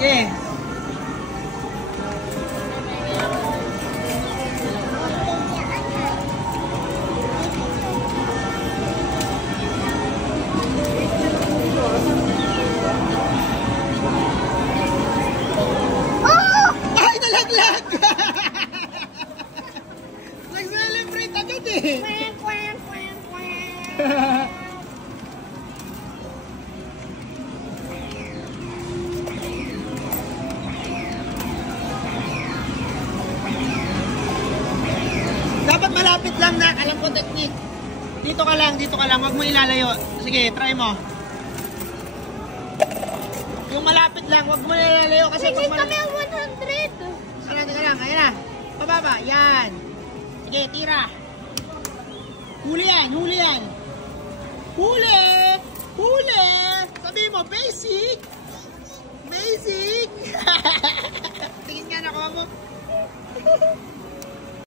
Okay. Ay, nalaglag! Nag-celebrate agad eh! Dapat malapit lang na, alam ko technique. Dito ka lang, wag mo ilalayo. Sige, try mo. Yung malapit lang, wag mo ilalayo kasi Hindi pag kami ang 100. Teka lang, ayan na. Pababa, yan. Sige, tira. Huli yan, huli yan. Huli! Huli! Sabi mo, basic! Basic! Tingin nga, nakuha mo.